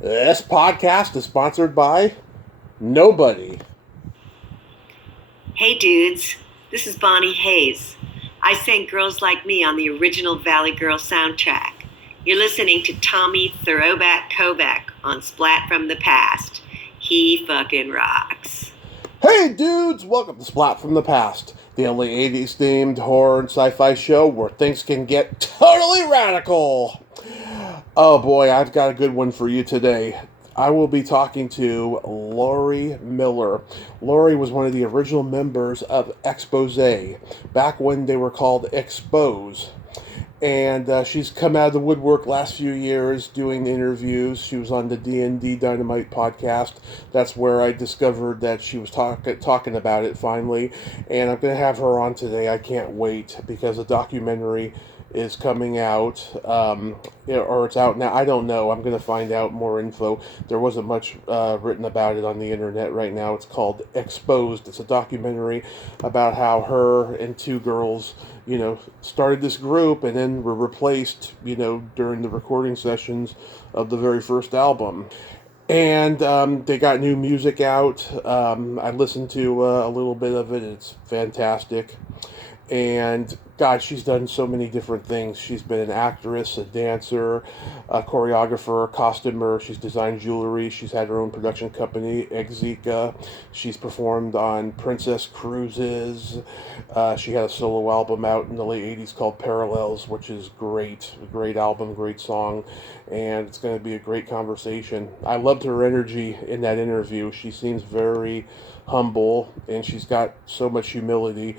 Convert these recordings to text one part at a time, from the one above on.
This podcast is sponsored by nobody. Hey dudes, this is Bonnie Hayes. I sang Girls Like Me on the original Valley Girl soundtrack. You're listening to Tommy Throwback Kovac on Splat from the Past. He fucking rocks. Hey dudes, welcome to Splat from the Past, the only 80s themed horror and sci-fi show where things can get totally radical. Oh boy, I've got a good one for you today. I will be talking to Laurie Miller. Laurie was one of the original members of Expose, back when they were called Expose. And she's come out of the woodwork last few years doing interviews. She was on the D&D Dynamite podcast. That's where I discovered that she was talking about it finally. And I'm going to have her on today. I can't wait because a documentary is coming out, or it's out now. I don't know. I'm going to find out more info. There wasn't much written about it on the internet right now. It's called Exposed. It's a documentary about how her and two girls, started this group and then were replaced, during the recording sessions of the very first album. And they got new music out. I listened to a little bit of it. It's fantastic. And God, she's done so many different things. She's been an actress, a dancer, a choreographer, a costumer. She's designed jewelry. She's had her own production company, Exika. She's performed on Princess Cruises. She had a solo album out in the late 80s called Parallels, which is great. A great album, great song. And it's going to be a great conversation. I loved her energy in that interview. She seems very humble, and she's got so much humility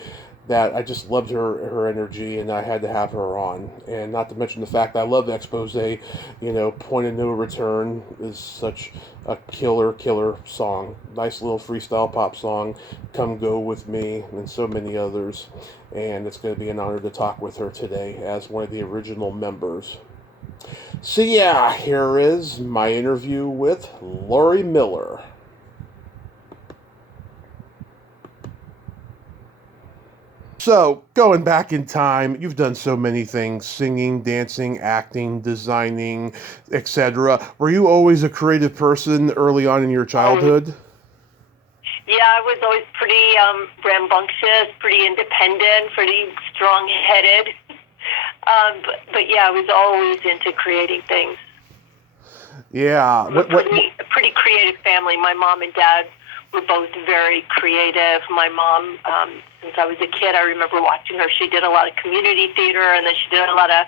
that I just loved her energy, and I had to have her on. And not to mention the fact that I love Expose. Point of No Return is such a killer song. Nice little freestyle pop song, Come Go With Me, and so many others. And it's going to be an honor to talk with her today as one of the original members. So yeah, here is my interview with Laurie Miller. So, going back in time, you've done so many things: singing, dancing, acting, designing, etc. Were you always a creative person early on in your childhood? Yeah, I was always pretty rambunctious, pretty independent, pretty strong-headed. But yeah, I was always into creating things. Yeah. A pretty creative family. My mom and dad were both very creative. My mom, since I was a kid, I remember watching her. She did a lot of community theater, and then she did a lot of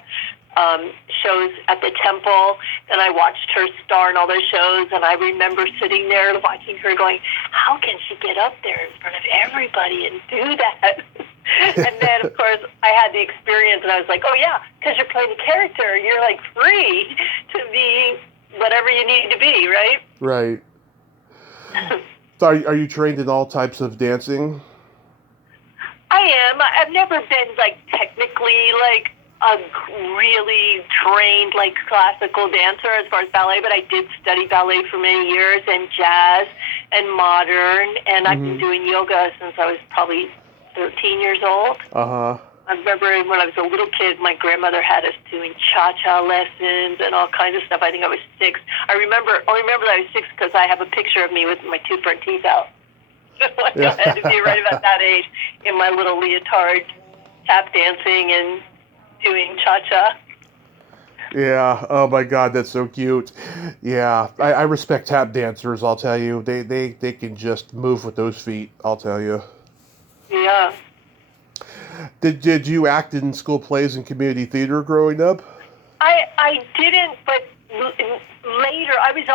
shows at the temple, and I watched her star in all those shows, and I remember sitting there watching her going, how can she get up there in front of everybody and do that? And then, of course, I had the experience, and I was like, oh, yeah, because you're playing a character. You're, like, free to be whatever you need to be, right? Right. So are you trained in all types of dancing? I am. I've never been, like, technically, like, a really trained, like, classical dancer as far as ballet, but I did study ballet for many years, and jazz and modern, and I've been doing yoga since I was probably 13 years old. Uh-huh. I remember when I was a little kid, my grandmother had us doing cha-cha lessons and all kinds of stuff. I think I was 6. I remember that I was 6 because I have a picture of me with my 2 front teeth out. I had to be right about that age in my little leotard, tap dancing and doing cha-cha. Yeah. Oh my God, that's so cute. Yeah, I respect tap dancers. I'll tell you, they can just move with those feet. I'll tell you. Yeah. Did you act in school plays and community theater growing up? I didn't, but later I was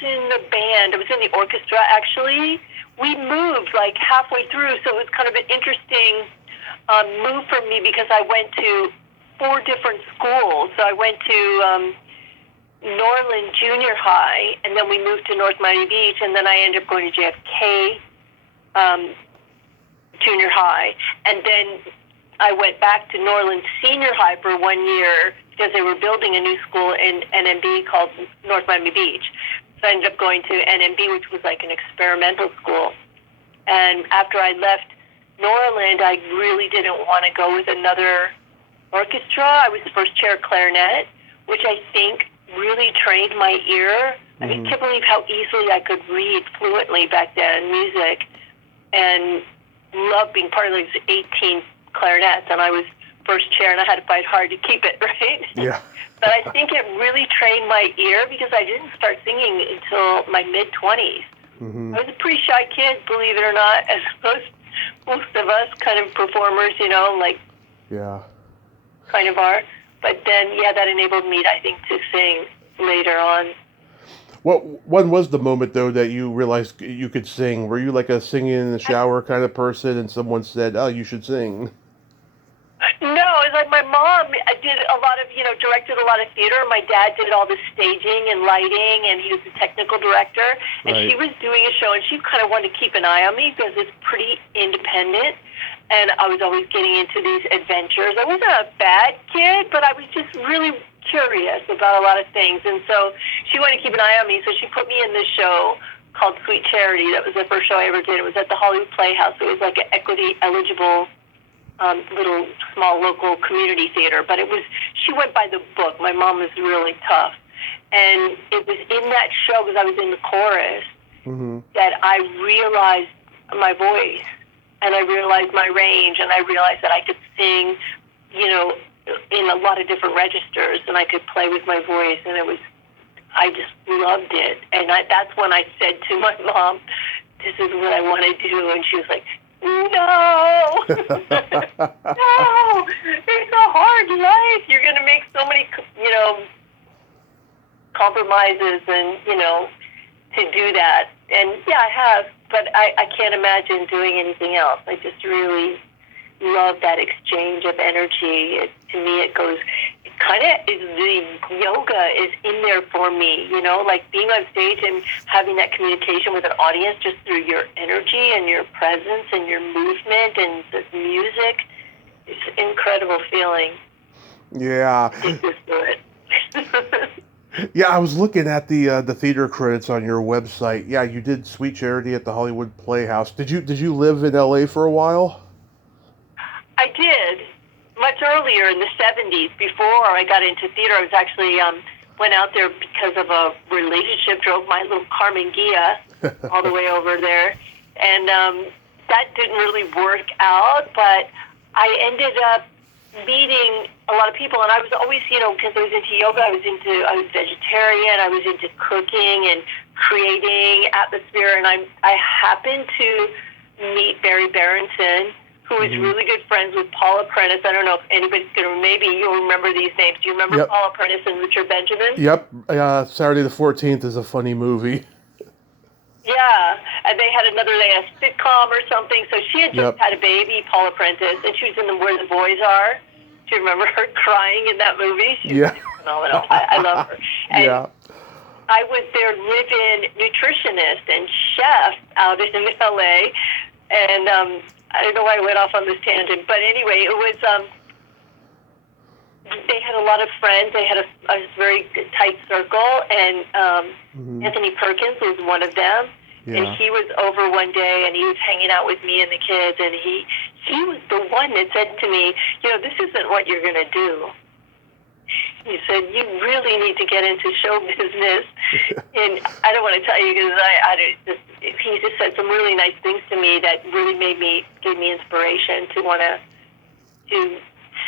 in the band. I was in the orchestra actually. We moved like halfway through, so it was kind of an interesting move for me because I went to 4 different schools. So I went to Norland Junior High, and then we moved to North Miami Beach, and then I ended up going to JFK Junior High, and then I went back to Norland Senior High for 1 year because they were building a new school in NMB called North Miami Beach. So I ended up going to NMB, which was like an experimental school. And after I left Norland, I really didn't want to go with another orchestra. I was first chair clarinet, which I think really trained my ear. I mean, can't believe how easily I could read fluently back then, music, and loved being part of those 18 clarinets. And I was first chair, and I had to fight hard to keep it, right? Yeah. But I think it really trained my ear because I didn't start singing until my mid-20s. I was a pretty shy kid, believe it or not, as most of us kind of performers, like Yeah. kind of are. But then, that enabled me, I think, to sing later on. When was the moment, though, that you realized you could sing? Were you like a singing in the shower kind of person, and someone said, "Oh, you should sing"? No, it's like my mom did a lot of, directed a lot of theater. My dad did all the staging and lighting, and he was the technical director. And Right. she was doing a show, and she kind of wanted to keep an eye on me because it's pretty independent. And I was always getting into these adventures. I wasn't a bad kid, but I was just really curious about a lot of things. And so she wanted to keep an eye on me, so she put me in this show called Sweet Charity. That was the first show I ever did. It was at the Hollywood Playhouse. It was like an equity-eligible little small local community theater. But she went by the book. My mom was really tough. And it was in that show, because I was in the chorus, that I realized my voice. And I realized my range, and I realized that I could sing, in a lot of different registers, and I could play with my voice, and I just loved it. And that's when I said to my mom, "This is what I want to do," and she was like, "No, no, it's a hard life. You're going to make so many, compromises, and to do that." And I have. But I can't imagine doing anything else. I just really love that exchange of energy. To me, it kind of is, the yoga is in there for me, like being on stage and having that communication with an audience just through your energy and your presence and your movement and the music. It's an incredible feeling. Yeah. It's just good. Yeah, I was looking at the theater credits on your website. Yeah, you did Sweet Charity at the Hollywood Playhouse. Did you live in LA for a while? I did. Much earlier in the 70s, before I got into theater. I was actually went out there because of a relationship, drove my little Carmen Ghia all the way over there. And that didn't really work out, but I ended up meeting a lot of people, and I was always, because I was into yoga, I was vegetarian, I was into cooking and creating atmosphere, and I happened to meet Barry Berenson, who was really good friends with Paula Prentice. I don't know if anybody's maybe you'll remember these names. Do you remember Paula Prentice and Richard Benjamin? Yep. Saturday the 14th is a funny movie. Yeah, and they had a sitcom or something. So she had just had a baby, Paula Prentice, and she was in Where the Boys Are. Do you remember her crying in that movie? She was phenomenal. I love her. And I was their live-in nutritionist and chef out in LA, and I don't know why I went off on this tangent, but anyway, it was. They had a lot of friends. They had a very tight circle, and Anthony Perkins was one of them. Yeah. And he was over one day, and he was hanging out with me and the kids, and he was the one that said to me, this isn't what you're going to do. He said, you really need to get into show business. And I don't want to tell you because he just said some really nice things to me that really gave me inspiration to want to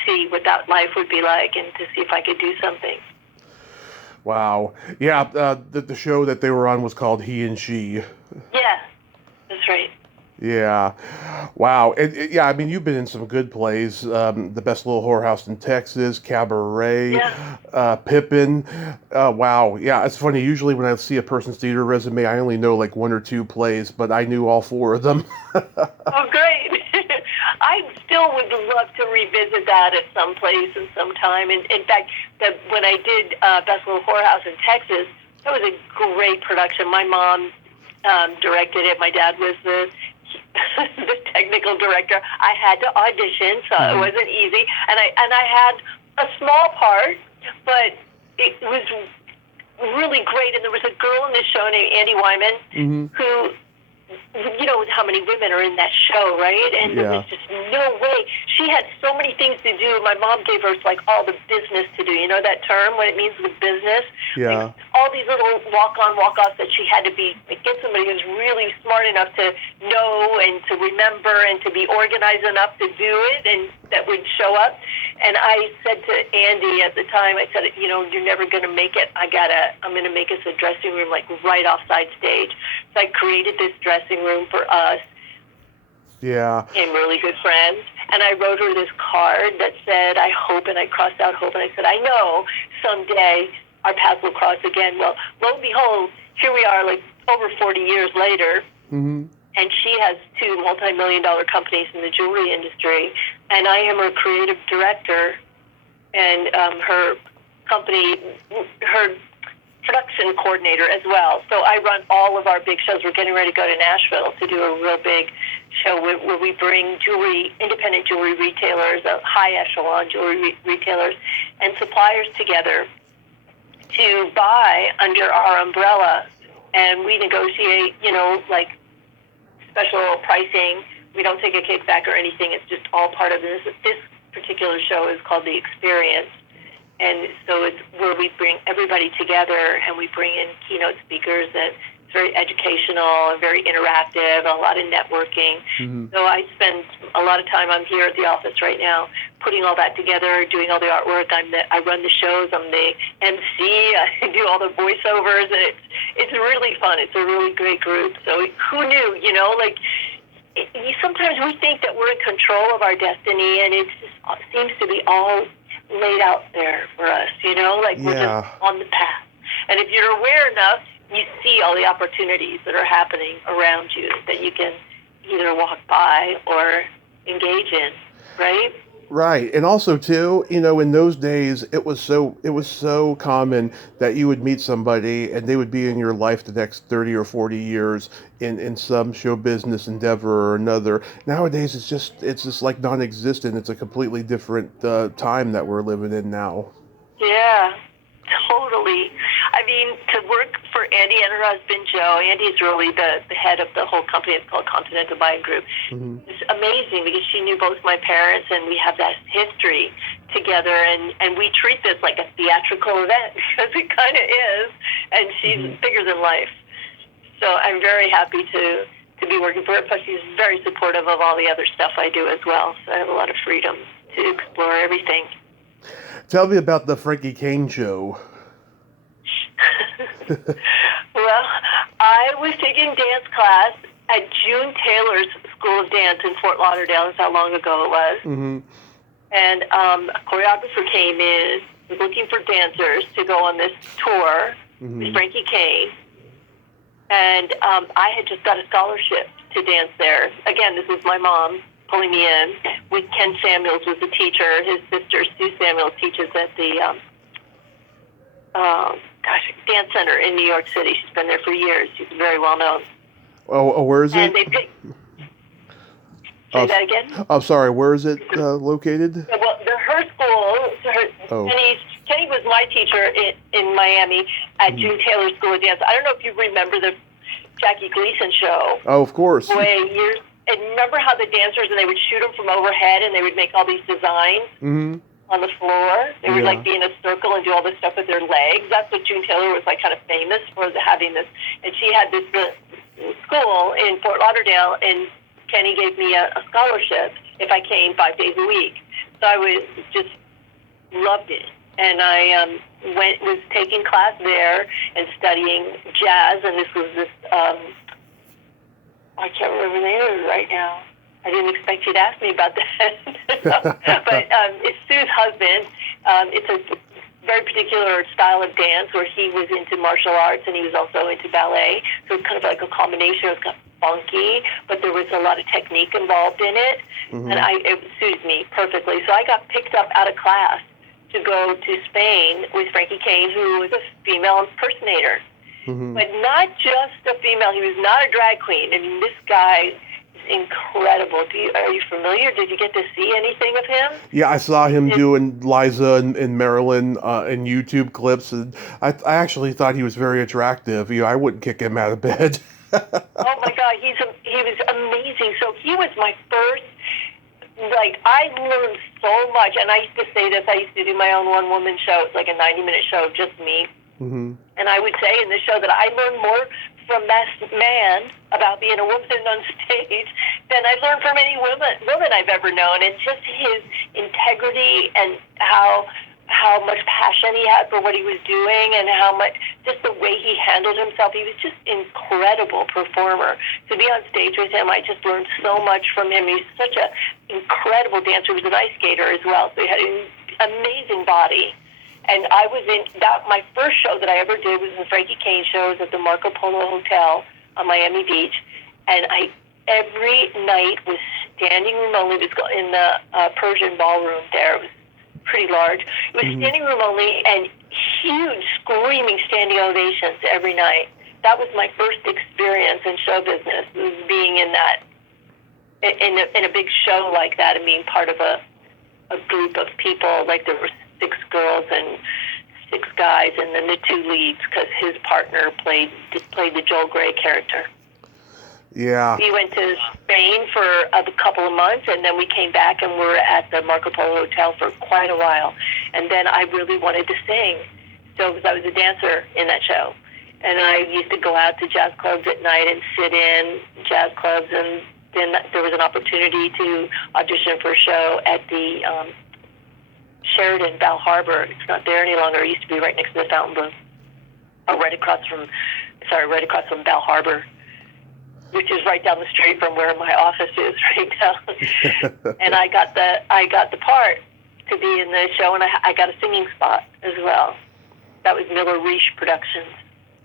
see what that life would be like and to see if I could do something. Wow. Yeah, the show that they were on was called He and She. Yeah, that's right. Yeah. Wow. Yeah, I mean, you've been in some good plays. The Best Little Whorehouse in Texas, Cabaret, Pippin. Wow. Yeah, it's funny. Usually when I see a person's theater resume, I only know like one or two plays, but I knew all four of them. Oh, great. I still would love to revisit that at some place and some time. And in fact, when I did Best Little Whorehouse in Texas, that was a great production. My mom directed it. My dad was the technical director. I had to audition, so it wasn't easy. And I had a small part, but it was really great. And there was a girl in the show named Andy Wyman who you know how many women are in that show, right? And there was just no way. She had so many things to do. My mom gave her like all the business to do. You know that term, what it means, the business? Yeah. Like, all these little walk-on, walk-offs that she had to be, like, get somebody who's really smart enough to know and to remember and to be organized enough to do it, and that would show up. And I said to Andy at the time, I said, you know, you're never going to make it. I'm going to make us a dressing room like right offside stage. So I created this dressing room for us. Yeah. And really good friends. And I wrote her this card that said, I hope, and I crossed out hope. And I said, I know someday our paths will cross again. Well, lo and behold, here we are, like over 40 years later. Mm-hmm. And she has 2 multi-million-dollar companies in the jewelry industry. And I am her creative director. And her company, her production coordinator as well. So I run all of our big shows. We're getting ready to go to Nashville to do a real big show where we bring independent jewelry retailers, high echelon jewelry retailers, and suppliers together to buy under our umbrella. And we negotiate, you know, like special pricing. We don't take a kickback or anything. It's just all part of this. This particular show is called The Experience. And so it's where we bring everybody together and we bring in keynote speakers that it's very educational and very interactive, a lot of networking. Mm-hmm. So I spend a lot of time, I'm here at the office right now, putting all that together, doing all the artwork. I run the shows, I'm the MC, I do all the voiceovers, and it's really fun. It's a really great group. So who knew, you know, like, sometimes we think that we're in control of our destiny, and it just seems to be all laid out there for us, you know, like we're just on the path. And if you're aware enough, you see all the opportunities that are happening around you that you can either walk by or engage in, right? Right. And also too, you know, in those days it was so common that you would meet somebody and they would be in your life the next 30 or 40 years in some show business endeavor or another. Nowadays it's just like non-existent. It's a completely different time that we're living in now. Yeah, totally. I mean, to work for Andy and her husband, Joe, Andy's really the head of the whole company. It's called Continental Buying Group. Mm-hmm. It's amazing because she knew both my parents, and we have that history together, and we treat this like a theatrical event because it kind of is, and she's bigger than life. So I'm very happy to be working for her. Plus, she's very supportive of all the other stuff I do as well, so I have a lot of freedom to explore everything. Tell me about the Frankie Kane show. Well, I was taking dance class at June Taylor's School of Dance in Fort Lauderdale. That's how long ago it was. Mm-hmm. And a choreographer came in, was looking for dancers to go on this tour with Frankie Kane. And I had just got a scholarship to dance there. Again, this was my mom pulling me in. With Ken Samuels was the teacher. His sister, Sue Samuels, teaches at the Dance Center in New York City. She's been there for years. She's very well known. Oh, where is it? And they picked. Say that again? I'm sorry. Where is it located? Well, her school. Kenny was my teacher in Miami at June Taylor School of Dance. I don't know if you remember the Jackie Gleason show. Oh, of course. And remember how the dancers, and they would shoot them from overhead, and they would make all these designs on the floor. They would like be in a circle and do all this stuff with their legs. That's what June Taylor was like, kind of famous for, having this. And she had this school in Fort Lauderdale, and Kenny gave me a scholarship if I came 5 days a week. So I just loved it. And I was taking class there and studying jazz, and this was this, I can't remember the name of it right now. I didn't expect you to ask me about that. But it's Sue's husband. It's a very particular style of dance where he was into martial arts and he was also into ballet. So it's kind of like a combination. It was kind of funky, but there was a lot of technique involved in it. And it suited me perfectly. So I got picked up out of class to go to Spain with Frankie Kane, who was a female impersonator. But not just a female. He was not a drag queen. I mean, this guy is incredible. Are you familiar? Did you get to see anything of him? Yeah, I saw him doing Liza and Marilyn in YouTube clips, and I actually thought he was very attractive. I wouldn't kick him out of bed. Oh my God, he was amazing. So he was my first. Like, I learned so much, and I used to say this. I used to do my own one-woman show. It's like a 90-minute show of just me. Mm-hmm. And I would say in the show that I learned more from this man about being a woman on stage than I learned from any woman I've ever known. And just his integrity and how much passion he had for what he was doing, and how much, just the way he handled himself. He was just an incredible performer. To be on stage with him, I just learned so much from him. He's such an incredible dancer. He was an ice skater as well, so he had an amazing body. And I was in that. My first show that I ever did was the Frankie Kane shows at the Marco Polo Hotel on Miami Beach, and I every night was standing room only. It was in the Persian ballroom there. It was pretty large. It was standing room only, and huge screaming standing ovations every night. That was my first experience in show business, was being in that in a big show like that, and being part of a group of people. Like, there were 6 girls and 6 guys, and then the 2 leads, because his partner played the Joel Grey character. Yeah. We went to Spain for a couple of months, and then we came back and were at the Marco Polo Hotel for quite a while. And then I really wanted to sing, so because I was a dancer in that show. And I used to go out to jazz clubs at night and sit in jazz clubs, and then there was an opportunity to audition for a show at the Sheridan, Bal Harbor. It's not there any longer. It used to be right next to the Fountain Blue, right across from Bal Harbor, which is right down the street from where my office is right now. And I got the part to be in the show, and I got a singing spot as well. That was Miller Reich Productions.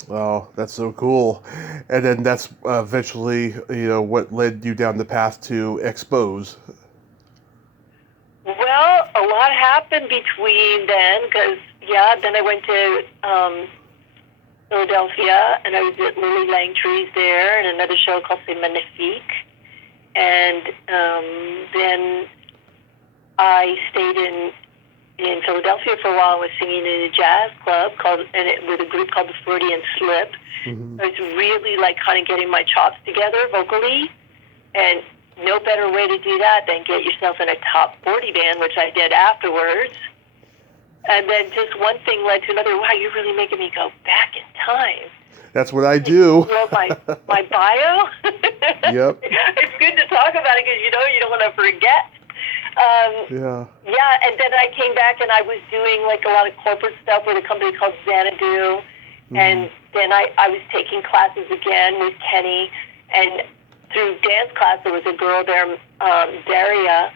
Oh, that's so cool. And then that's eventually, what led you down the path to Expose. Well, a lot happened between then, because, then I went to Philadelphia, and I was at Lily Langtry's there, and another show called C'est Magnifique. And then I stayed in Philadelphia for a while. I was singing in a jazz club with a group called the Freudian Slip. Mm-hmm. I was really kind of getting my chops together vocally, and no better way to do that than get yourself in a top 40 band, which I did afterwards. And then just one thing led to another. Wow, you're really making me go back in time. That's what I do. You know, my bio? Yep. It's good to talk about it because, you don't want to forget. Yeah, and then I came back and I was doing a lot of corporate stuff with a company called Xanadu. Mm-hmm. And then I was taking classes again with Kenny. And through dance class, there was a girl there, Daria,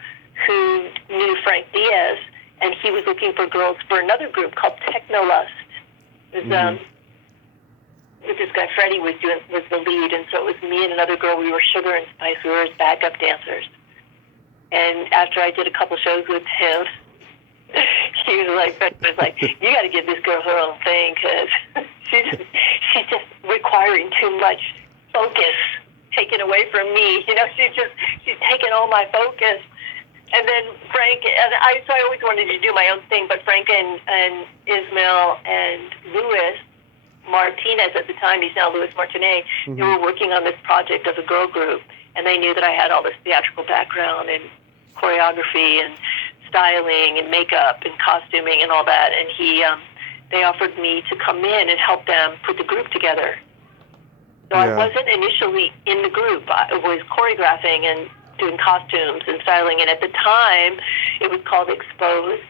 who knew Frank Diaz. And he was looking for girls for another group called Technolust. It was, this guy Freddie was the lead, and so it was me and another girl. We were Sugar and Spice. We were his backup dancers. And after I did a couple shows with him, he was like, "You got to give this girl her own thing, because she's just requiring too much focus taken away from me. She's taking all my focus." And then Frank, so I always wanted to do my own thing, but Frank and Ismail and Louis Martinez at the time, he's now Louis Martinez, they were working on this project of a girl group, and they knew that I had all this theatrical background and choreography and styling and makeup and costuming and all that, and they offered me to come in and help them put the group together. So I wasn't initially in the group. I was choreographing and doing costumes and styling, and at the time it was called Exposed,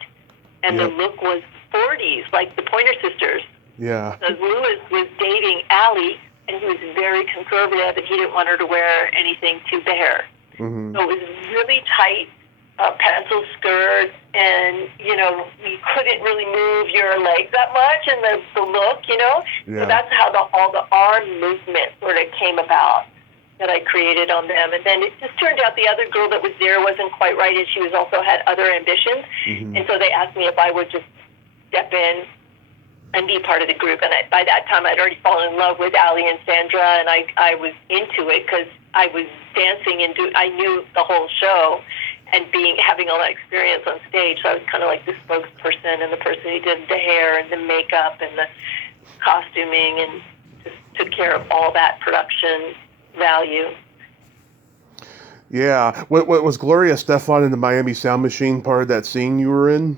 and the look was 40s, like the Pointer Sisters. Yeah. So Louis was dating Allie, and he was very conservative, and he didn't want her to wear anything too bare. Mm-hmm. So it was really tight pencil skirt, and you couldn't really move your legs that much, and the look, So that's how all the arm movement sort of came about, that I created on them. And then it just turned out the other girl that was there wasn't quite right, and she also had other ambitions. Mm-hmm. And so they asked me if I would just step in and be part of the group. And by that time, I'd already fallen in love with Ali and Sandra, and I was into it because I was dancing and I knew the whole show, and having all that experience on stage. So I was kind of like the spokesperson and the person who did the hair and the makeup and the costuming, and just took care of all that production value. Yeah. What was Gloria Estefan in the Miami Sound Machine part of that scene you were in?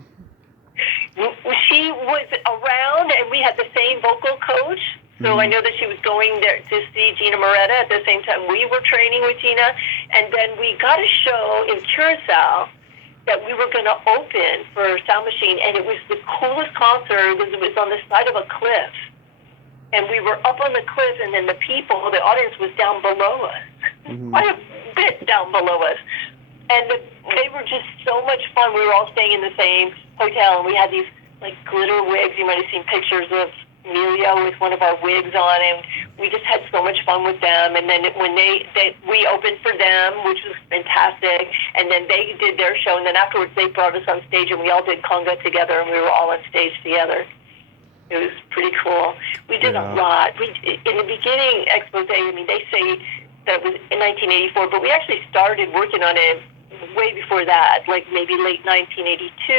She was around, and we had the same vocal coach. So I know that she was going there to see Gina Moretta at the same time we were training with Gina. And then we got a show in Curacao that we were going to open for Sound Machine, and it was the coolest concert. It was on the side of a cliff. And we were up on the cliff, and then the audience was down below us, quite a bit down below us. And they were just so much fun. We were all staying in the same hotel, and we had these like glitter wigs. You might have seen pictures of Amelia with one of our wigs on, and we just had so much fun with them. And then when we opened for them, which was fantastic, and then they did their show, and then afterwards they brought us on stage, and we all did conga together, and we were all on stage together. It was pretty cool. We did a lot. In the beginning, Expose, I mean, they say that was in 1984, but we actually started working on it way before that, like maybe late 1982,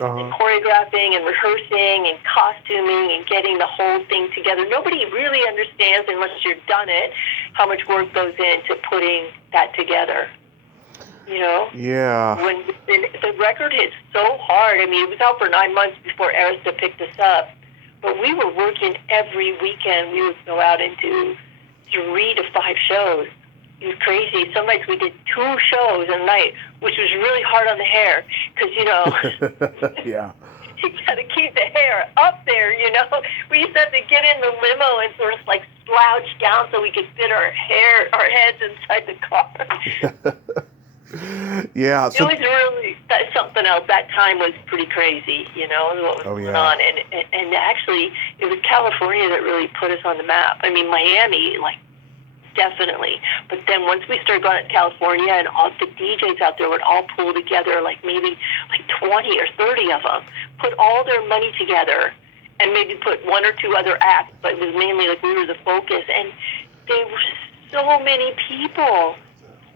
and choreographing and rehearsing and costuming and getting the whole thing together. Nobody really understands, unless you've done it, how much work goes into putting that together. You know? Yeah. When the record hit so hard, I mean, it was out for 9 months before Arista picked us up, but we were working every weekend. We would go out and do 3 to 5 shows. It was crazy. Some nights we did 2 shows a night, which was really hard on the hair because, you know, yeah, you got to keep the hair up there, you know. We used to have to get in the limo and sort of like slouch down so we could fit our heads inside the car. Yeah. So, it was really something else. That time was pretty crazy, you know, what was going on. And actually, it was California that really put us on the map. I mean, Miami, like, definitely. But then once we started going to California, and all the DJs out there would all pull together, like maybe like 20 or 30 of them, put all their money together, and maybe put 1 or 2 other acts, but it was mainly like we were the focus. And there were so many people.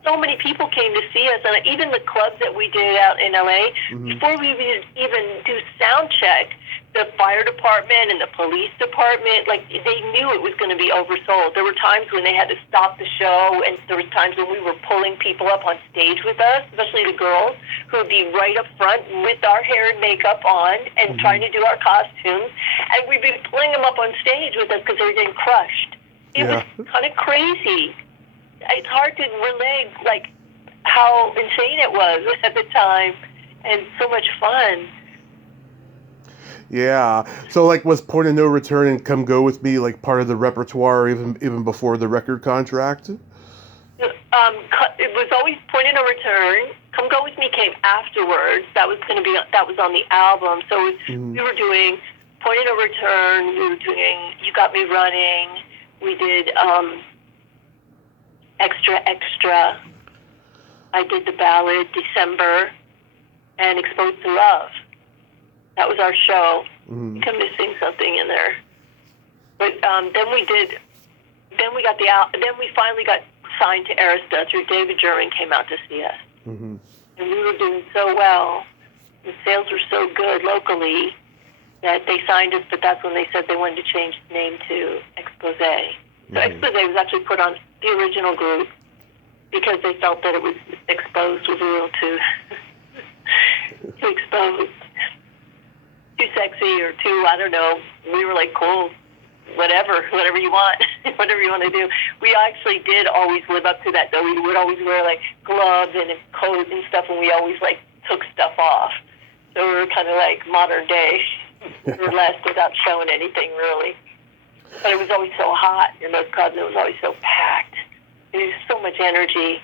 So many people came to see us, and even the clubs that we did out in LA, before we even do sound check, the fire department and the police department, like, they knew it was going to be oversold. There were times when they had to stop the show, and there were times when we were pulling people up on stage with us, especially the girls, who would be right up front with our hair and makeup on and trying to do our costumes, and we'd be pulling them up on stage with us because they were getting crushed. It was kind of crazy. It's hard to relate, like, how insane it was at the time, and so much fun. Yeah. So, like, was Point of No Return and Come Go With Me, like, part of the repertoire even before the record contract? It was always Point of No Return. Come Go With Me came afterwards. That was on the album. So we were doing Point of No Return. We were doing You Got Me Running. We did Extra Extra. I did the ballad December and Exposed to Love. That was our show. I think I'm missing something in there. But then we finally got signed to Arista through David German came out to see us. And we were doing so well. The sales were so good locally that they signed us, but that's when they said they wanted to change the name to Expose. So Expose was actually put on the original group because they felt that it was exposed was a little too exposed. Too sexy or too, I don't know. We were like, cool, whatever you want, whatever you want to do. We actually did always live up to that, though. We would always wear, like, gloves and a coat and stuff, and we always, like, took stuff off. So we were kind of like modern day, burlesque without showing anything, really. But it was always so hot in those clubs. It was always so packed. There was so much energy.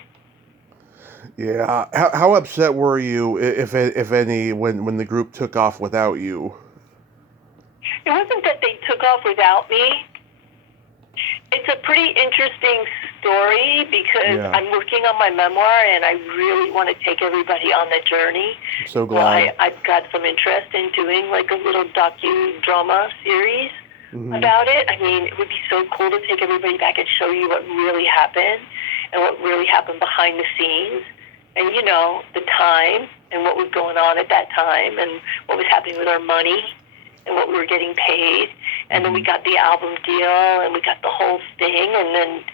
Yeah. How upset were you, if any, when the group took off without you? It wasn't that they took off without me. It's a pretty interesting story because I'm working on my memoir, and I really want to take everybody on the journey. I'm so glad. I've got some interest in doing like a little docudrama series about it. I mean, it would be so cool to take everybody back and show you what really happened and what really happened behind the scenes. And, you know, the time and what was going on at that time and what was happening with our money and what we were getting paid And then we got the album deal, and we got the whole thing, and then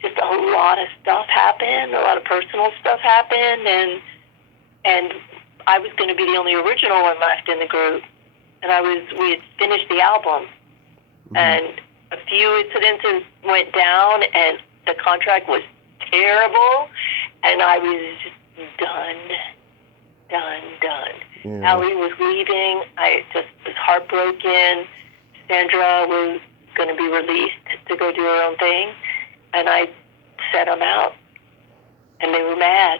just a lot of stuff happened, a lot of personal stuff happened, and I was going to be the only original one left in the group, and we had finished the album, and a few incidences went down, and the contract was terrible, and I was just done. Yeah. Allie was leaving. I just was heartbroken. Sandra was going to be released to go do her own thing, and I set them out, and they were mad.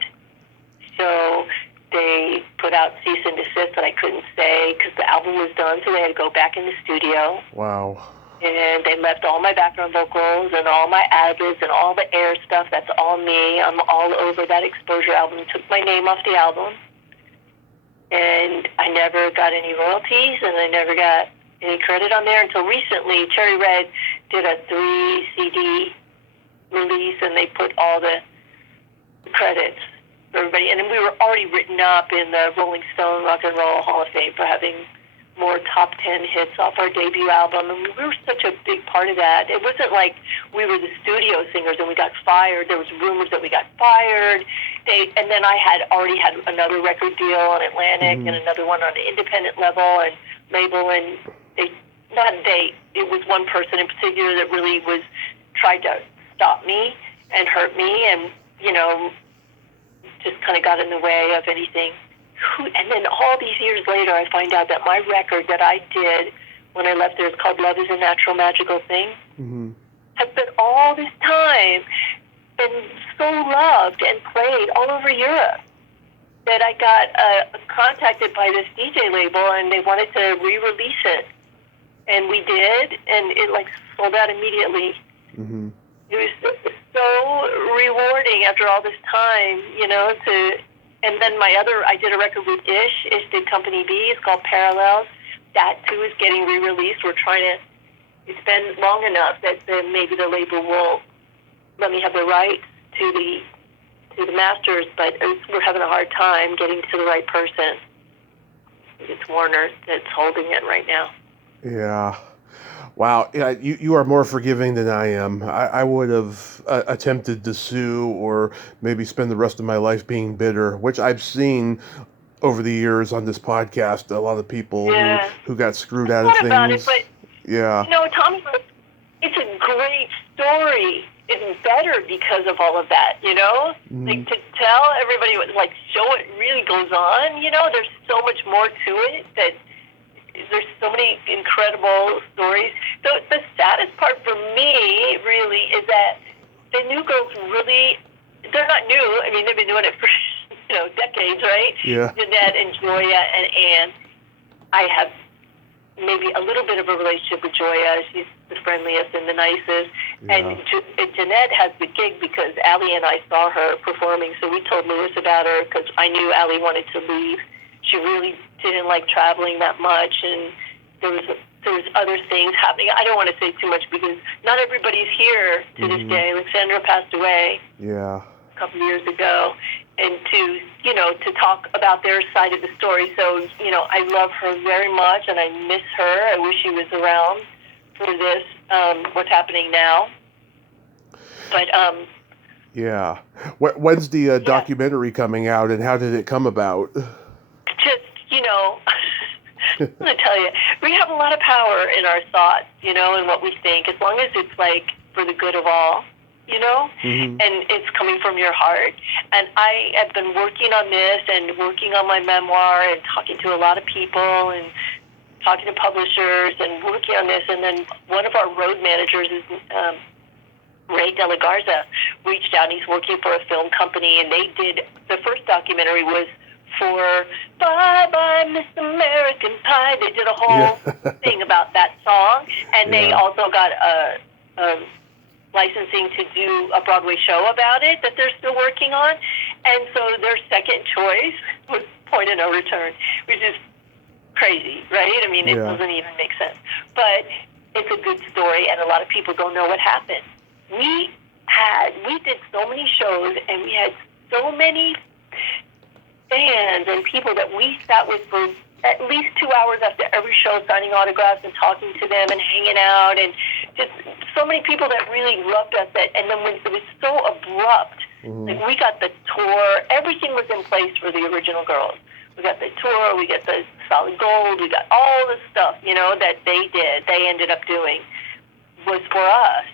So they put out cease and desist that I couldn't say because the album was done, so they had to go back in the studio. Wow. And they left all my background vocals and all my ad-libs and all the air stuff. That's all me. I'm all over that Exposure album. Took my name off the album. And I never got any royalties, and I never got any credit on there until recently. Cherry Red did a 3-CD release, and they put all the credits for everybody. And then we were already written up in the Rolling Stone Rock and Roll Hall of Fame for having more top 10 hits off our debut album, and we were such a big part of that. It wasn't like we were the studio singers and we got fired. There was rumors that we got fired. And then I had already had another record deal on Atlantic and another one on the independent level and label, and it was one person in particular that really tried to stop me and hurt me, and, just kind of got in the way of anything. And then all these years later, I find out that my record that I did when I left there, it's called Love is a Natural Magical Thing, has been all this time been so loved and played all over Europe that I got contacted by this DJ label, and they wanted to re-release it. And we did, and it sold out immediately. It was so rewarding after all this time, and then I did a record with Ish did Company B. It's called Parallels. That, too, is getting re-released. It's been long enough that maybe the label will let me have the rights to the masters, but we're having a hard time getting to the right person. It's Warner that's holding it right now. Yeah. Wow. Yeah, you are more forgiving than I am. I would have attempted to sue or maybe spend the rest of my life being bitter, which I've seen over the years on this podcast. A lot of people who got screwed out of things. About it, but, yeah. Tommy, it's a great story. It's better because of all of that, to tell everybody, show it really goes on, there's so much more to it that there's so many incredible stories. So the saddest part for me, really, is that the new girls they're not new. I mean, they've been doing it for, decades, right? Yeah. Jeanette and Joya and Ann. I have maybe a little bit of a relationship with Joya. She's the friendliest and the nicest. Yeah. And Jeanette has the gig because Allie and I saw her performing, so we told Lewis about her because I knew Allie wanted to leave. She really didn't like traveling that much, and there was other things happening. I don't want to say too much because not everybody's here to this day. Alexandra passed away a couple of years ago, and to talk about their side of the story. So, I love her very much, and I miss her. I wish she was around for this, what's happening now. But, yeah. When's the documentary coming out, and how did it come about? Just, I'm going to tell you, we have a lot of power in our thoughts, and what we think, as long as it's for the good of all, and it's coming from your heart. And I have been working on this and working on my memoir and talking to a lot of people and talking to publishers and working on this. And then one of our road managers is Ray De La Garza reached out, and he's working for a film company, and they did, the first documentary was for Bye Bye Miss American Pie. They did a whole thing about that song, and they also got a licensing to do a Broadway show about it that they're still working on. And so their second choice was Point of No Return, which is crazy, right? I mean, it doesn't even make sense. But it's a good story, and a lot of people don't know what happened. We did so many shows, and we had so many fans and people that we sat with for at least 2 hours after every show, signing autographs and talking to them and hanging out, and just so many people that really loved us. And then when it was so abrupt, like we got the tour, everything was in place for the original girls. We got the tour, we got the solid gold, we got all the stuff, that they ended up doing was for us.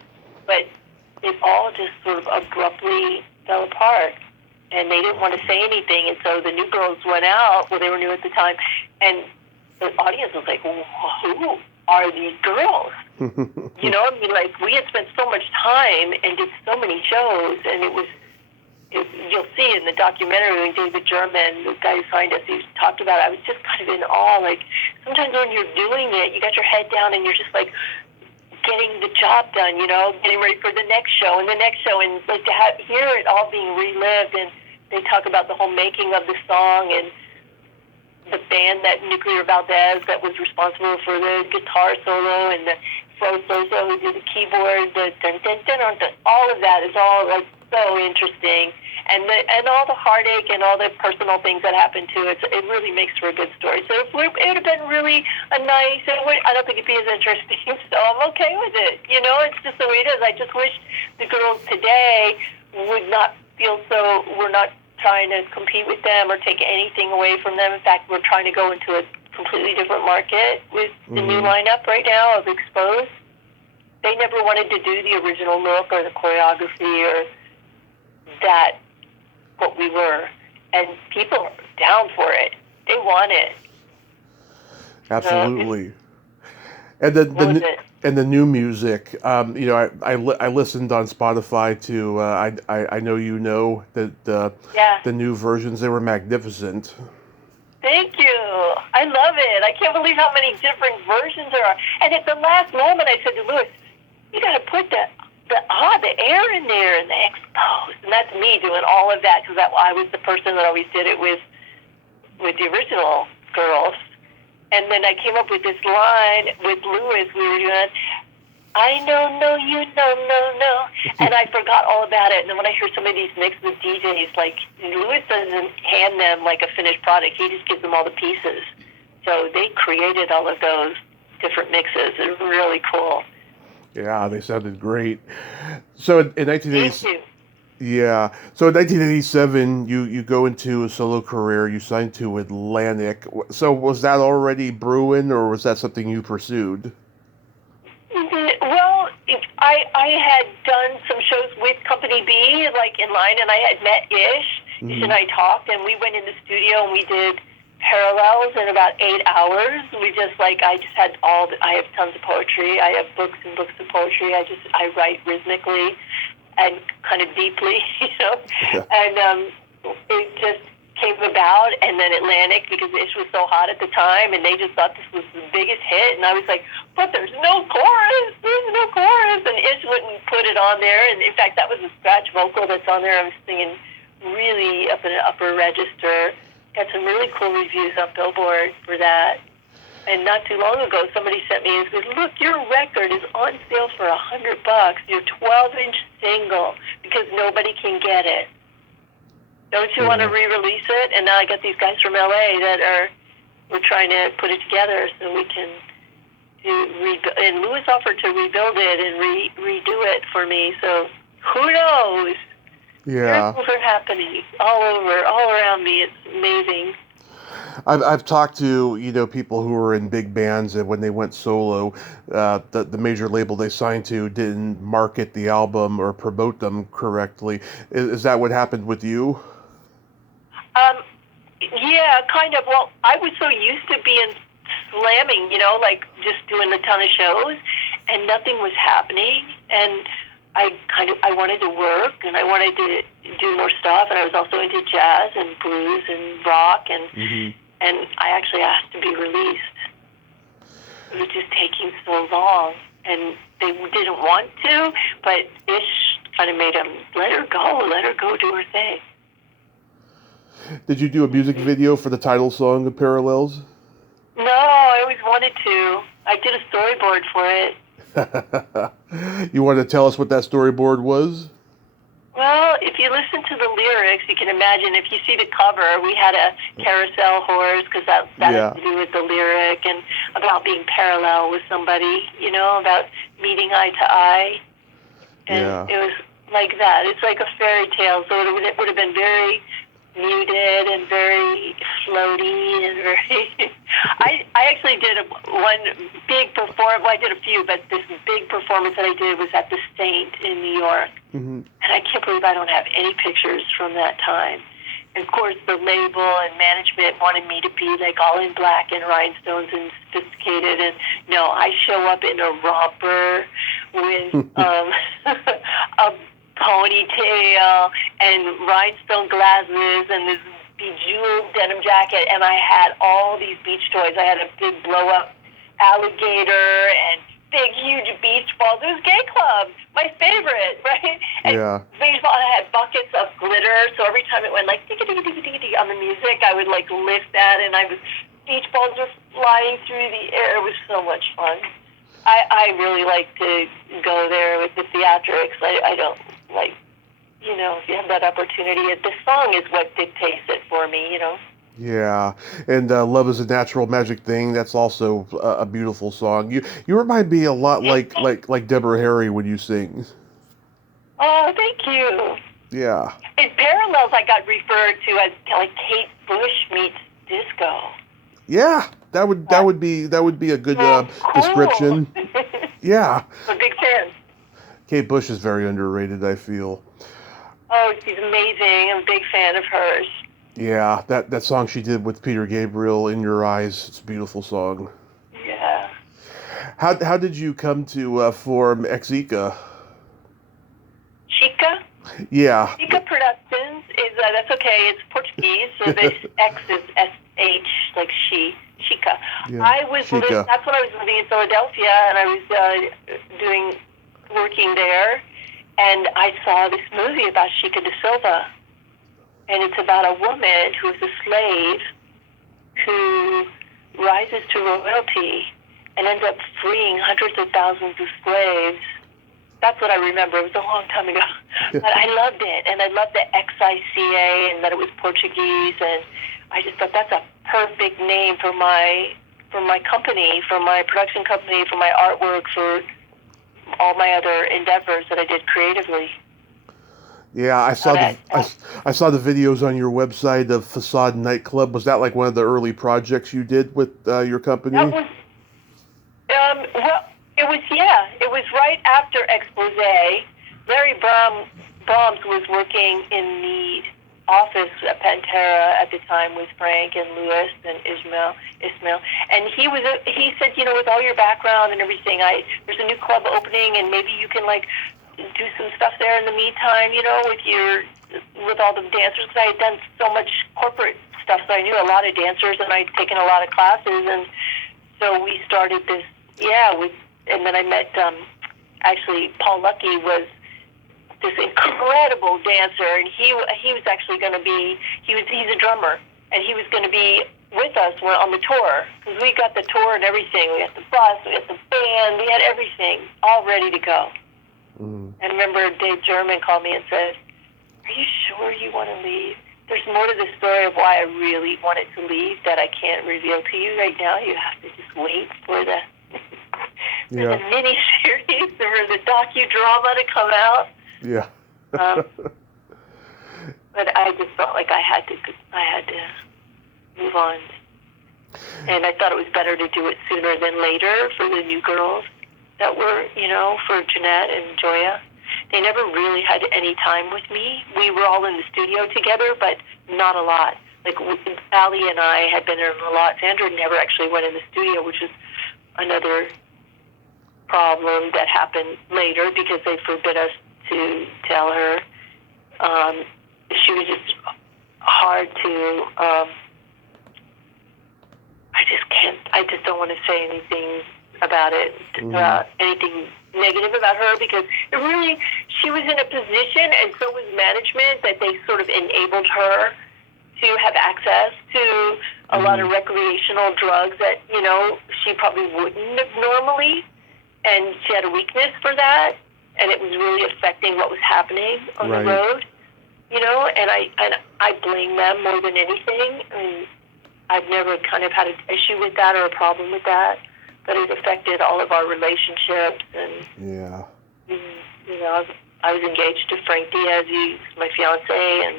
But it all just sort of abruptly fell apart. And they didn't want to say anything. And so the new girls went out, well, they were new at the time, and the audience was like, well, who are these girls? Like we had spent so much time and did so many shows, and you'll see in the documentary when David German, the guy who signed us, he talked about it. I was just kind of in awe. Like sometimes when you're doing it, you got your head down and you're just like getting the job done, getting ready for the next show and the next show, and like to hear it all being relived. And they talk about the whole making of the song and the band, that Nuclear Valdez, that was responsible for the guitar solo, and the Fro Sosa who did the keyboard, the dun dun dun dun dun. All of that is all like so interesting, and all the heartache and all the personal things that happen to it. It really makes for a good story. So it would have been really a nice. I don't think it'd be as interesting. So I'm okay with it. It's just the way it is. I just wish the girls today would not feel so. We're not trying to compete with them or take anything away from them. In fact, we're trying to go into a completely different market with the new lineup right now of Exposed. They never wanted to do the original look or the choreography or that, what we were. And people are down for it. They want it. Absolutely. And the new music, I listened on Spotify to I know the new versions. They were magnificent. Thank you. I love it. I can't believe how many different versions there are. And at the last moment, I said to Louis, "You got to put the air in there and the Exposed." And that's me doing all of that because I was the person that always did it with the original girls. And then I came up with this line with Louis. We were doing, "I know, no, you know, no." And I forgot all about it. And then when I hear some of these mixes with DJs, like Louis doesn't hand them like a finished product. He just gives them all the pieces. So they created all of those different mixes. It's really cool. Yeah, they sounded great. So in 1980, Thank you. yeah. So in 1987, you go into a solo career. You signed to Atlantic. So was that already brewing, or was that something you pursued? Well, I had done some shows with Company B, like in line, and I had met Ish. Ish and I talked, and we went in the studio and we did Parallels in about 8 hours. I have tons of poetry. I have books and books of poetry. I write rhythmically and kind of deeply, Yeah. And it just came about. And then Atlantic, because Ish was so hot at the time, and they just thought this was the biggest hit. And I was like, but there's no chorus. There's no chorus. And Ish wouldn't put it on there. And in fact, that was a scratch vocal that's on there. I was singing really up in an upper register. Got some really cool reviews on Billboard for that. And not too long ago, somebody sent me and said, "Look, your record is on sale for $100. Your 12-inch single, because nobody can get it. Don't you want to re-release it?" And now I got these guys from LA we're trying to put it together so we can and Louis offered to rebuild it and redo it for me. So who knows? Yeah. Miracles are happening all around me. It's amazing. I've talked to people who were in big bands, and when they went solo, the major label they signed to didn't market the album or promote them correctly. Is that what happened with you? Yeah, kind of. Well, I was so used to being slamming, like just doing a ton of shows, and nothing was happening. And I wanted to work, and I wanted to do more stuff, and I was also into jazz and blues and rock, and I actually asked to be released. It was just taking so long, and they didn't want to, but Ish kind of made them let her go do her thing. Did you do a music video for the title song of Parallels? No, I always wanted to. I did a storyboard for it. You want to tell us what that storyboard was? Well, if you listen to the lyrics, you can imagine if you see the cover, we had a carousel horse because that has to do with the lyric and about being parallel with somebody, about meeting eye to eye. And it was like that. It's like a fairy tale, so it would have been very muted and very floaty and very... I actually did one big performance. Well, I did a few, but this big performance that I did was at the Saint in New York. Mm-hmm. And I can't believe I don't have any pictures from that time. And of course, the label and management wanted me to be like all in black and rhinestones and sophisticated. And no, I show up in a romper with a ponytail and rhinestone glasses and this bejeweled denim jacket, and I had all these beach toys. I had a big blow-up alligator and big, huge beach balls. It was gay club, my favorite, right? And baseball, I had buckets of glitter, so every time it went like digga-digga-digga-digga on the music, I would like lift that, and beach balls were flying through the air. It was so much fun. I really like to go there with the theatrics. I don't like, if you have that opportunity. The song is what dictates it for me, Yeah, and Love is a Natural Magic Thing, that's also a beautiful song. You remind me a lot like Deborah Harry when you sing. Oh, thank you. Yeah. In Parallels, I got referred to as like Kate Bush meets disco. Yeah, that would be a good description. Yeah. I'm a big fan. Kate Bush is very underrated, I feel. Oh, she's amazing. I'm a big fan of hers. Yeah, that song she did with Peter Gabriel, In Your Eyes, it's a beautiful song. Yeah. How did you come to form Exica? Chica? Yeah. Chica Productions is, that's okay, it's Portuguese, so this X is S-H, like she, Chica. Yeah. Chica. That's when I was living in Philadelphia, and I was working there, and I saw this movie about Chica da Silva. And it's about a woman who is a slave who rises to royalty and ends up freeing hundreds of thousands of slaves. That's what I remember. It was a long time ago. But I loved it. And I loved the X-I-C-A and that it was Portuguese. And I just thought that's a perfect name for my company, for my production company, for my artwork, for all my other endeavors that I did creatively. Yeah, I saw the videos on your website of Facade Nightclub. Was that like one of the early projects you did with your company? That was, it was right after Expose. Larry Brahms was working in the office at Pantera at the time with Frank and Louis and Ismail, and he said, with all your background and everything, there's a new club opening, and maybe you can like do some stuff there in the meantime, with all the dancers, because I had done so much corporate stuff, so I knew a lot of dancers, and I'd taken a lot of classes, and so we started this, and then I met, actually, Paul Lucky was this incredible dancer, and he was actually going to be, he's a drummer, and he was going to be with us on the tour, because we got the tour and everything. We had the bus, we had the band, we had everything all ready to go. Mm. And remember, Dave German called me and said, "Are you sure you want to leave? There's more to the story of why I really wanted to leave that I can't reveal to you right now. You have to just wait for the the mini-series or the docudrama to come out." Yeah. But I just felt like I had to move on. And I thought it was better to do it sooner than later for the new girls that were, for Jeanette and Joya. They never really had any time with me. We were all in the studio together, but not a lot. Like, Allie and I had been in a lot. Sandra never actually went in the studio, which is another problem that happened later because they forbid us to tell her. She was just hard to... I just don't want to say anything about it, anything negative about her, because she was in a position, and so was management, that they sort of enabled her to have access to a lot of recreational drugs that, she probably wouldn't have normally, and she had a weakness for that, and it was really affecting what was happening on the road. and I blame them more than anything. I mean, I've never kind of had an issue with that or a problem with that, but it affected all of our relationships. And Yeah. I was engaged to Frank Diaz, he's my fiance, and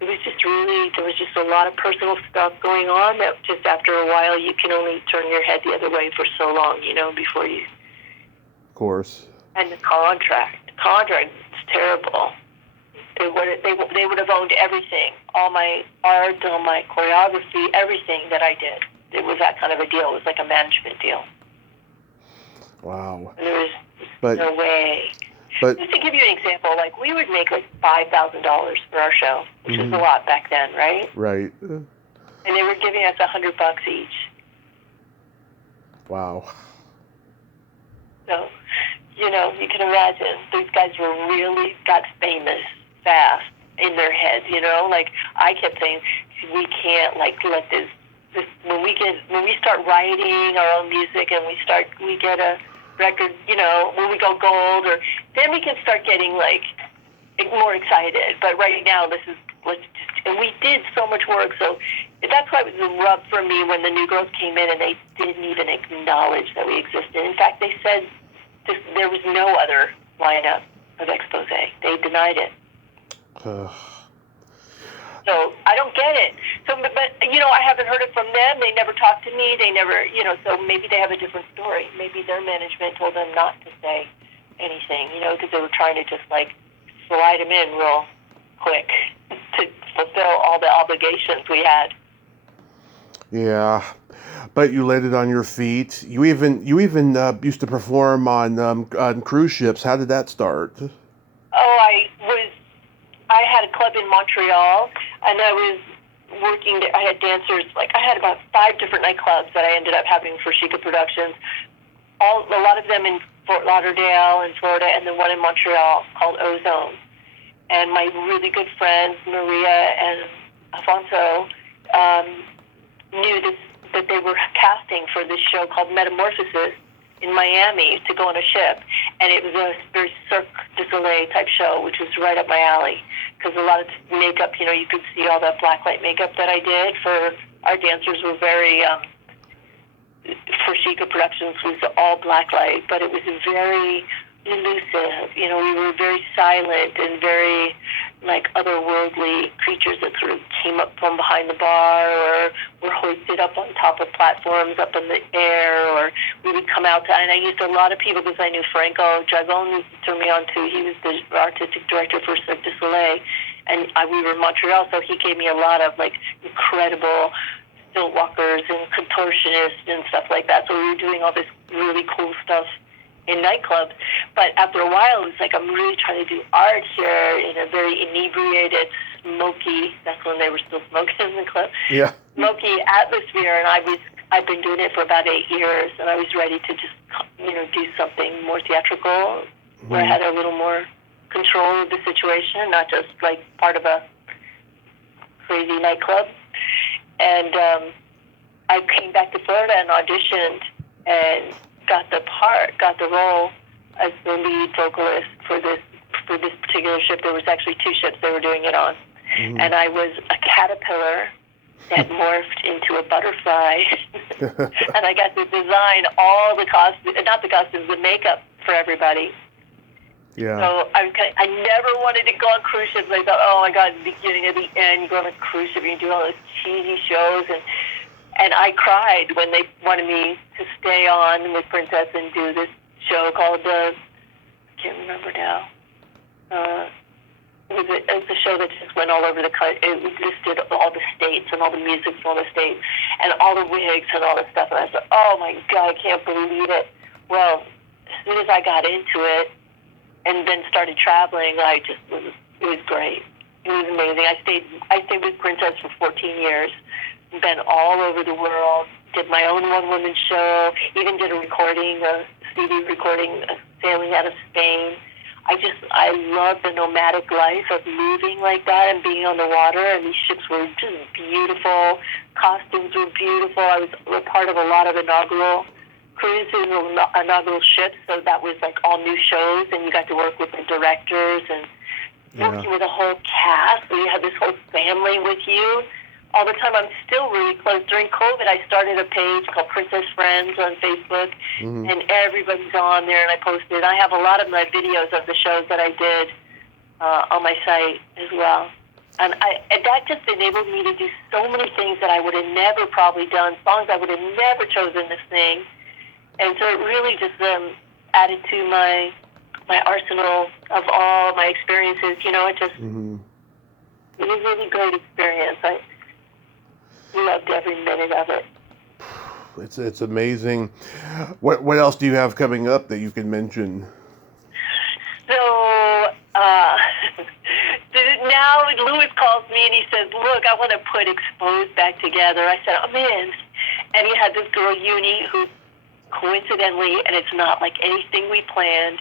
it was just there was just a lot of personal stuff going on that just after a while you can only turn your head the other way for so long, before you. Of course. And the contract is terrible. They would have owned everything, all my art, all my choreography, everything that I did. It was that kind of a deal. It was like a management deal. Wow. And there was no way. But just to give you an example, like we would make like $5,000 for our show, which was a lot back then, right? Right. And they were giving us $100 each. Wow. So, you can imagine these guys really got famous fast in their heads. Like I kept saying, we can't like let this when we start writing our own music and we get a record, when we go gold, or then we can start getting like more excited. But right now, and we did so much work. So that's why it was a rub for me when the new girls came in and they didn't even acknowledge that we existed. In fact, they said there was no other lineup of Expose. They denied it. So I don't get it. So, but I haven't heard it from them. They never talked to me. They never, so maybe they have a different story. Maybe their management told them not to say anything, because they were trying to just like slide them in real quick to fulfill all the obligations we had. Yeah, but you laid it on your feet. You even used to perform on cruise ships. How did that start? Oh, I had a club in Montreal, and I was working. I had dancers. Like I had about 5 different nightclubs that I ended up having for Chica Productions. A lot of them in Fort Lauderdale in Florida, and then one in Montreal called Ozone. And my really good friends Maria and Alfonso knew that they were casting for this show called Metamorphosis in Miami to go on a ship, and it was a very Cirque du Soleil type show, which was right up my alley, because a lot of makeup, you could see all that blacklight makeup that I did for our dancers were very, for Chica Productions was all blacklight, but it was very elusive, we were very silent and very like otherworldly creatures that sort of came up from behind the bar or were hoisted up on top of platforms up in the air, or we would come out and I used a lot of people because I knew Franco Dragon turned me on to. He was the artistic director for Cirque du Soleil, and we were in Montreal, so he gave me a lot of like incredible stilt walkers and contortionists and stuff like that. So we were doing all this really cool stuff in nightclubs. But after a while, it was like, I'm really trying to do art here in a very inebriated, smoky, that's when they were still smoking in the club, yeah, smoky atmosphere. And I've been doing it for about 8 years, and I was ready to just, do something more theatrical, where I had a little more control of the situation, not just like part of a crazy nightclub. And I came back to Florida and auditioned and got the role as the lead vocalist for this particular ship. There was actually 2 ships they were doing it on. Mm-hmm. And I was a caterpillar that morphed into a butterfly. And I got to design all the the makeup for everybody. Yeah. So I never wanted to go on cruise ships. I thought, oh my God, the beginning of the end, you go on a cruise ship and you do all those cheesy shows, and I cried when they wanted me to stay on with Princess and do this show called I can't remember now. It was a show that just went all over the country. It listed all the states and all the music from all the states and all the wigs and all the stuff. And I thought, oh my God, I can't believe it. Well, as soon as I got into it and then started traveling, it was great. It was amazing. I stayed with Princess for 14 years. Been all over the world, did my own one-woman show, even did a CD recording, sailing out of Spain. I love the nomadic life of moving like that and being on the water, and these ships were just beautiful. Costumes were beautiful. I was a part of a lot of inaugural cruises, inaugural ships, so that was like all new shows, and you got to work with the directors, and Yeah. working with a whole cast, where you have this whole family with you all the time. I'm still really close. During COVID, I started a page called Princess Friends on Facebook, and everybody's on there, and I posted. I have a lot of my videos of the shows that I did on my site as well. And that just enabled me to do so many things that I would have never probably done, songs I would have never chosen to sing. And so it really just added to my arsenal of all my experiences. You know, it just it was a really great experience. I loved every minute of it. It's amazing. What else do you have coming up that you can mention? So now Louis calls me and he says, "Look, I want to put Exposed back together." I said, "I'm in." And he had this girl, Uni, who coincidentally, and it's not like anything we planned,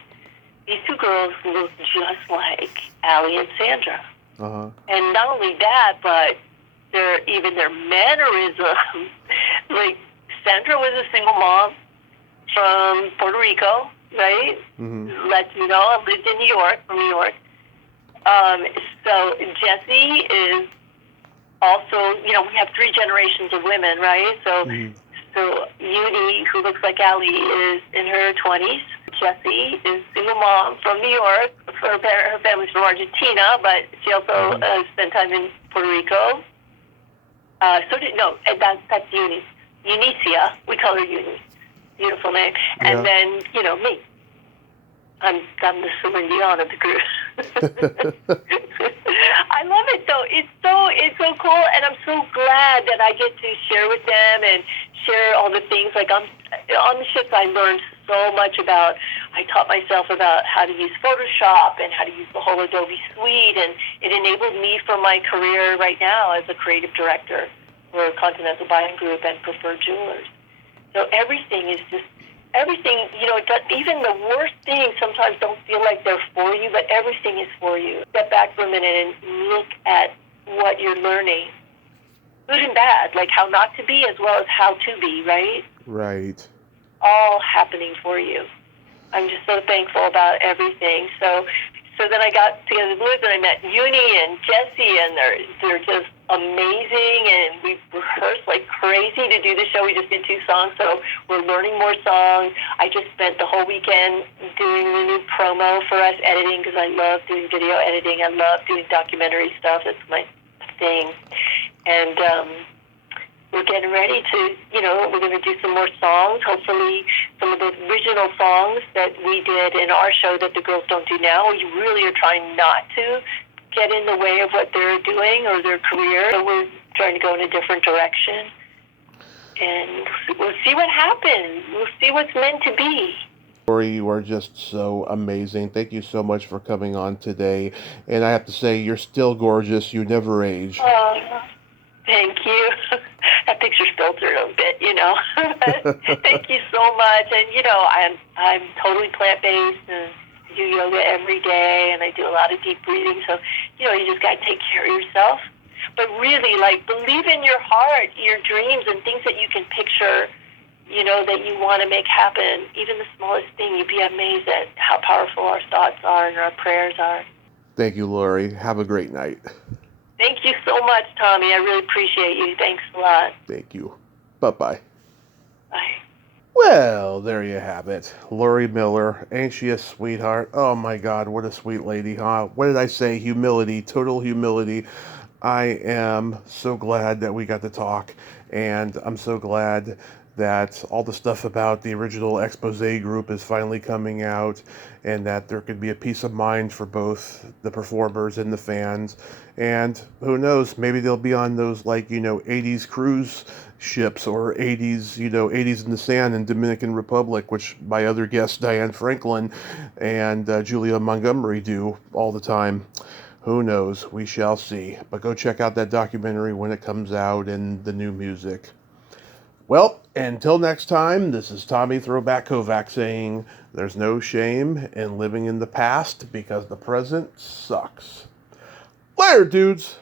these two girls look just like Allie and Sandra. And not only that, but their mannerisms. Like, Sandra was a single mom from Puerto Rico, right? Latino, lived in New York, from New York. So Jessie is also, you know, we have 3 generations of women, right? So Uni, who looks like Allie, is in her 20s. Jessie is a single mom from New York. Her family's from Argentina, but she also spent time in Puerto Rico. That's Uni. Unicia, we call her Uni. Beautiful name. And then, you know, me. I'm the Celine Dion of the group. I love it though. It's so cool, and I'm so glad that I get to share with them and share all the things. Like, on the ships, I learned so much about. I taught myself about how to use Photoshop and how to use the whole Adobe suite, and it enabled me for my career right now as a creative director for Continental Buying Group and Preferred Jewelers. So everything is just. Everything, you know, even the worst things sometimes don't feel like they're for you, but everything is for you. Step back for a minute and look at what you're learning, good and bad, like how not to be as well as how to be, right? Right. All happening for you. I'm just so thankful about everything. So then I got together with Liz and I met Uni and Jessie, and they're just amazing, and we rehearsed like crazy to do the show. We just did 2 songs, so we're learning more songs. I just spent the whole weekend doing the new promo for us, editing, because I love doing video editing. I love doing documentary stuff. It's my thing. And we're getting ready to, you know, we're going to do some more songs, hopefully some of those original songs that we did in our show that the girls don't do now. We really are trying not to get in the way of what they're doing or their career. So we're trying to go in a different direction. And we'll see what happens. We'll see what's meant to be. Laurie, you are just so amazing. Thank you so much for coming on today. And I have to say, you're still gorgeous. You never age. Thank you. That picture's filtered a bit, you know. Thank you so much. And, you know, I'm totally plant-based and do yoga every day, and I do a lot of deep breathing. So, you know, you just got to take care of yourself. But really, like, believe in your heart, your dreams, and things that you can picture, you know, that you want to make happen. Even the smallest thing, you'd be amazed at how powerful our thoughts are and our prayers are. Thank you, Laurie. Have a great night. Thank you so much, Tommy. I really appreciate you. Thanks a lot. Thank you. Bye-bye. Bye. Well, there you have it. Laurie Miller. Ain't she a sweetheart? Oh my God, what a sweet lady, huh? What did I say? Humility, total humility. I am so glad that we got to talk, and I'm so glad that all the stuff about the original expose group is finally coming out, and that there could be a peace of mind for both the performers and the fans. And who knows, maybe they'll be on those, like, you know, 80s cruise ships, or 80s, you know, 80s in the sand in Dominican Republic, which my other guests, Diane Franklin and Julia Montgomery, do all the time. Who knows? We shall see. But go check out that documentary when it comes out, and the new music. Well, until next time, this is Tommy Throwback Kovac saying there's no shame in living in the past, because the present sucks. Later, dudes!